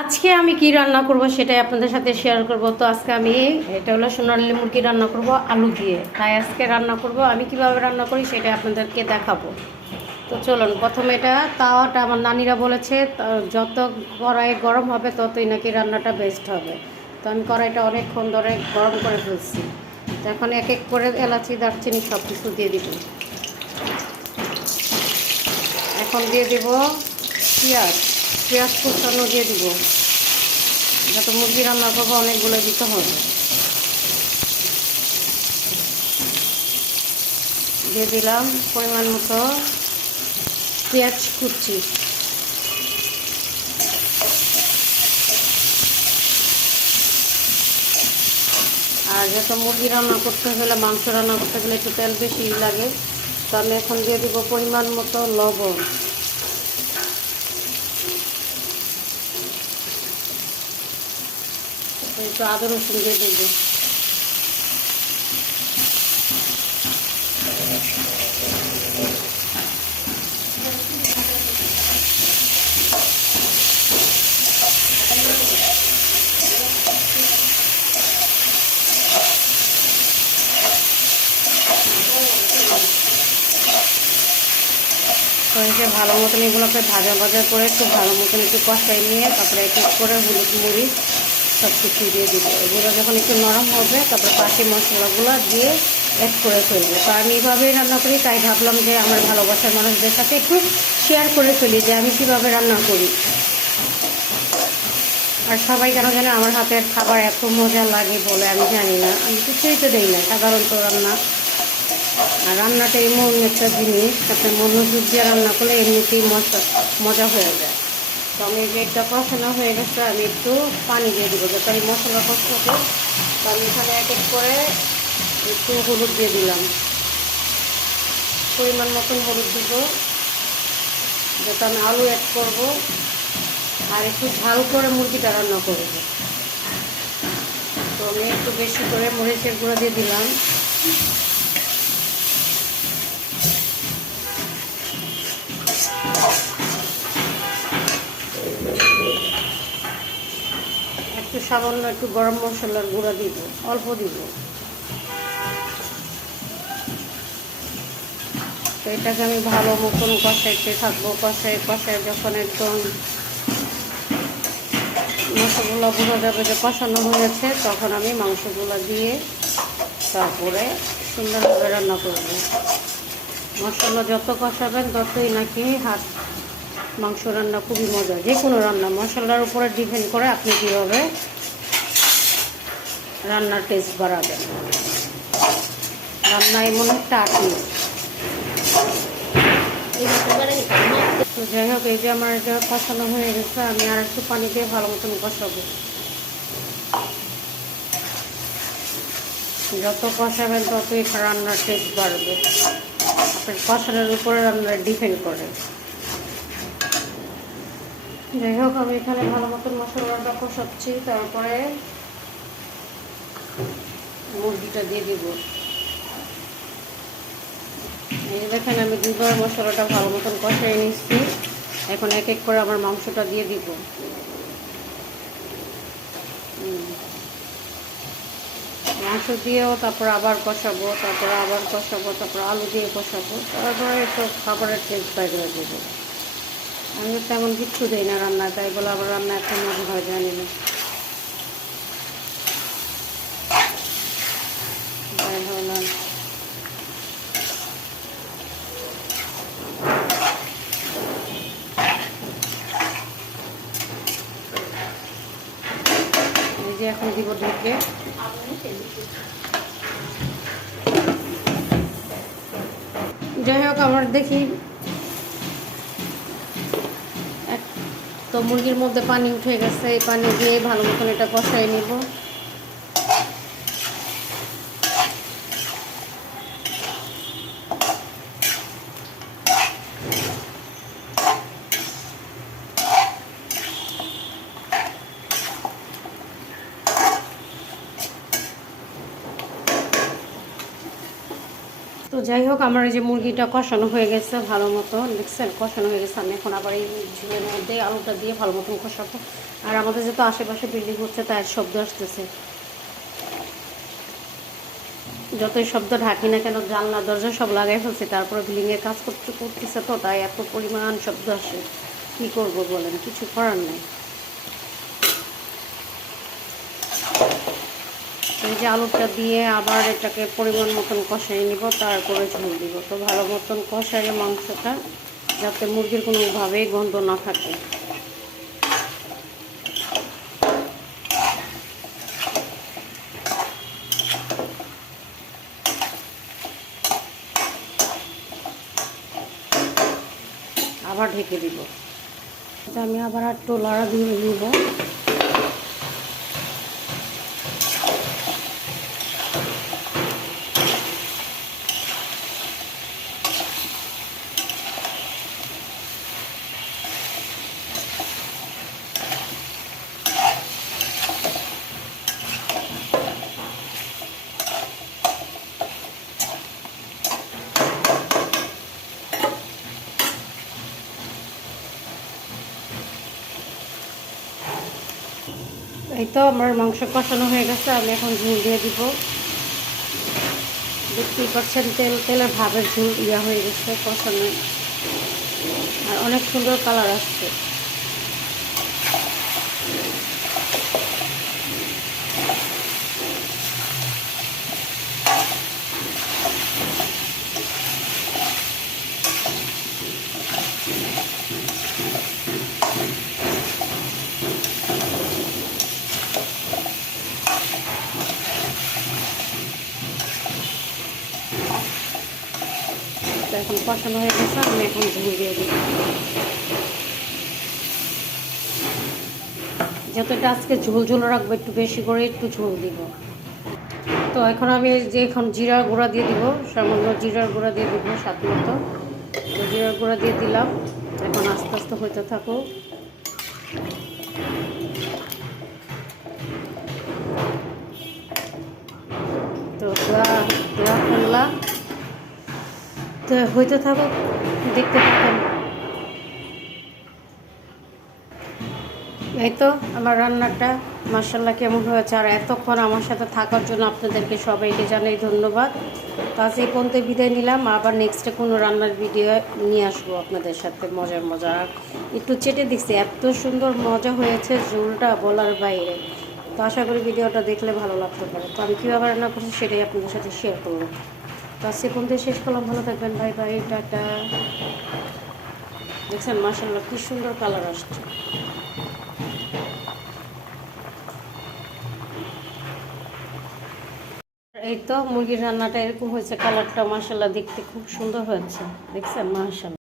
আজকে আমি কি রান্না করব সেটাই আপনাদের সাথে শেয়ার করব। তো আজকে আমি এটা হলো সোনালী মুরগি রান্না করব আলু দিয়ে। তাই আজকে রান্না করব, আমি কিভাবে রান্না করি সেটা আপনাদেরকে দেখাবো। তো চলুন, প্রথমে এটা তাওয়াটা আমার নানিরা বলেছে যত কড়াই গরম হবে ততই নাকি রান্নাটা বেস্ট হবে। তো আমি কড়াইটা অনেকক্ষণ ধরে গরম করে ফেলছি। তো এখন এক এক করে এলাচি দারচিনি সব কিছু দিয়ে দিব। এখন দিয়ে দেব পেঁয়াজ, পেঁয়াজ কুচানো দিয়ে দিব। যত মুরগি রান্না করবো অনেকগুলো দিতে হবে। দিয়ে দিলাম পরিমাণ মতো পেঁয়াজ কুচি। আর যত মুরগি রান্না করতে হলে, মাংস রান্না করতে গেলে একটু তেল বেশি লাগে। তো আমি এখন দিয়ে দিব পরিমাণ মতো লবণ। একটু আদা রসুন দিয়ে দেবো। তো এই যে ভালো মতন এগুলোকে ভাজা ভাজা করে একটু ভালো মতন একটু কষাই নিয়ে তারপরে এক এক করে হলুদ মরিচ সব কিছু দিয়ে দিব। এগুলো যখন একটু নরম হবে তারপরে বাকি মশলাগুলো দিয়ে অ্যাড করে ফেলবো। তো আমি এইভাবেই রান্না করি, তাই ভাবলাম যে আমার ভালোবাসার মানুষদের সাথে একটু শেয়ার করে ফেলি যে আমি কীভাবে রান্না করি। আর সবাই কেন জানে আমার হাতের খাবার এত মজা লাগে বলে আমি জানি না, আমি কিছুই তো দেই না সাধারণত রান্না। আর রান্নাটা এমন একটা জিনিস, আপনার মনোযোগ দিয়ে রান্না করলে এমনিতেই মজা হয়ে যায়। তো আমি যে একটা কষানো হয়ে গেছে, আমি একটু পানি দিয়ে দেবো যাতে আমি মশলা কষাবো। তো আমি এখানে এক এক করে একটু হলুদ দিয়ে দিলাম, পরিমাণ মতন হলুদ দিব, যাতে আমি আলু অ্যাড করবো আর একটু ঝাল করে মুরগিটা রান্না করব। তো আমি একটু বেশি করে মরিচের গুঁড়ো দিয়ে দিলাম। একটু সামান্য একটু গরম মশলার গুঁড়ো দিব, অল্প দিব। তো এটাকে আমি ভালো মতন কষাইতে থাকবো। কষায় যখন একদম মশলাগুলো বোঝা যাবে যে কষানো হয়েছে, তখন আমি মাংসগুলো দিয়ে তারপরে সুন্দরভাবে রান্না করব। মশলা যত কষাবেন ততই নাকি মাংস রান্না খুবই মজা। যে কোনো রান্না মশলার উপরে ডিপেন্ড করে আপনি কীভাবে রান্নার টেস্ট বাড়াবেন। রান্না এমন একটা আর্টিস্ট। তো যাই হোক, এই যে আমার এটা কষানো হয়ে গেছে, আমি আর একটু পানি দিয়ে ভালো মতন কষাবো। যত কষাবেন ততই রান্নার টেস্ট বাড়বে। আপনার কষানোর উপরে রান্নার ডিপেন্ড করে। যাই হোক, আমি এখানে ভালো মতন মশলাটা কষাচ্ছি, তারপরে মুরগিটা দিয়ে দিব। এই দেখেন আমি দুবার মশলাটা ভালো মতন কষাই নিচ্ছি। এখন এক এক করে আমার মাংসটা দিয়ে দিব। মাংস দিয়েও তারপর আবার কষাবো, তারপর আবার কষাবো, তারপর আলু দিয়ে কষাবো, তারপরে একটু খাবারের টেস্ট বাইরে দেবো। আমি তেমন কিচ্ছু দিই না রান্না, তাই বলে আবার রান্না এত মজা হয় জানি না। তাই হলাম এই যে এখন দিব ঢেকে। যাই হোক, আমার দেখি তো মুরগির মধ্যে পানি উঠে গেছে। এই পানি দিয়ে ভালো মতন এটা কষাই নিব। তো যাই হোক, আমার এই যে মুরগিটা কষানো হয়ে গেছে ভালো মতো, দেখছেন কষানো হয়ে গেছে। আমি এখন আবার এই ঝোলের মধ্যে আলুটা দিয়ে ভালো মতন কষাবো। আর আমাদের যেহেতু আশেপাশে বিল্ডিং হচ্ছে তাই শব্দ আসতেছে, যতই শব্দ ঢাকি না কেন জানলা দরজা সব লাগাই ফেলছি, তারপরে বিল্ডিংয়ের কাজ করতেছে তো তাই এত পরিমাণ শব্দ আসে। কী করবো বলেন, কিছু করার নেই। এই যে আলুটা দিয়ে আবার এটাকে পরিমাণ মতন কষাই নিব, তারপরে ঝোল দিব। তো ভালো মতন কষাই মাংসটা, যাতে মুরগির কোনোভাবেই গন্ধ না থাকে। আবার ঢেকে দিব। আমি আবার একটু লড়া দিয়ে নিব। এই তো আমার মাংস কষানো হয়ে গেছে, আমি এখন ঝোল দিয়ে দিব। দেখতেই পাচ্ছেন তেলের ভাবের ঝোল হয়ে গেছে কষানো, আর অনেক সুন্দর কালার আসছে। এখন কষানো হয়ে গেছে, আমি এখন ঝোল দিয়ে দিব। যত এটা আজকে ঝোল ঝোল রাখবো, একটু বেশি করে একটু ঝোল দিব। তো এখন আমি যে এখন জিরার গুঁড়া দিয়ে দিব, সামান্য জিরার গুঁড়া দিয়ে দিব স্বাদ মতো। তো জিরার গুঁড়া দিয়ে দিলাম, এখন আস্তে আস্তে হইতে থাকুক। তো দোয়া করলাম, তো হইতে থাকুক, দেখতে থাকুন। এই তো আমার রান্নাটা মাশাআল্লাহ কেমন হয়েছে। আর এতক্ষণ আমার সাথে থাকার জন্য আপনাদেরকে সবাইকে জানাই ধন্যবাদ। তো আজ এই পর্যন্ত বিদায় নিলাম, আবার নেক্সটে কোনো রান্নার ভিডিও নিয়ে আসবো আপনাদের সাথে মজার মজা। আর একটু চেটে দেখছি, এত সুন্দর মজা হয়েছে, ঝোলটা বলার বাইরে। তো আশা করি ভিডিওটা দেখলে ভালো লাগতে পারে। তো আমি কীভাবে রান্না করছি সেটাই আপনাদের সাথে শেয়ার করবো। তো আজ এই পর্যন্ত শেষ করলাম, ভালো থাকবেন, বাই বাই, টাটা। দেখছেন মাশাআল্লাহ কি সুন্দর কালার আসছে। এই তো মুরগির রান্নাটা এরকম হয়েছে, কালারটা মাশাআল্লাহ দেখতে খুব সুন্দর হয়েছে, দেখছেন মাশাআল্লাহ।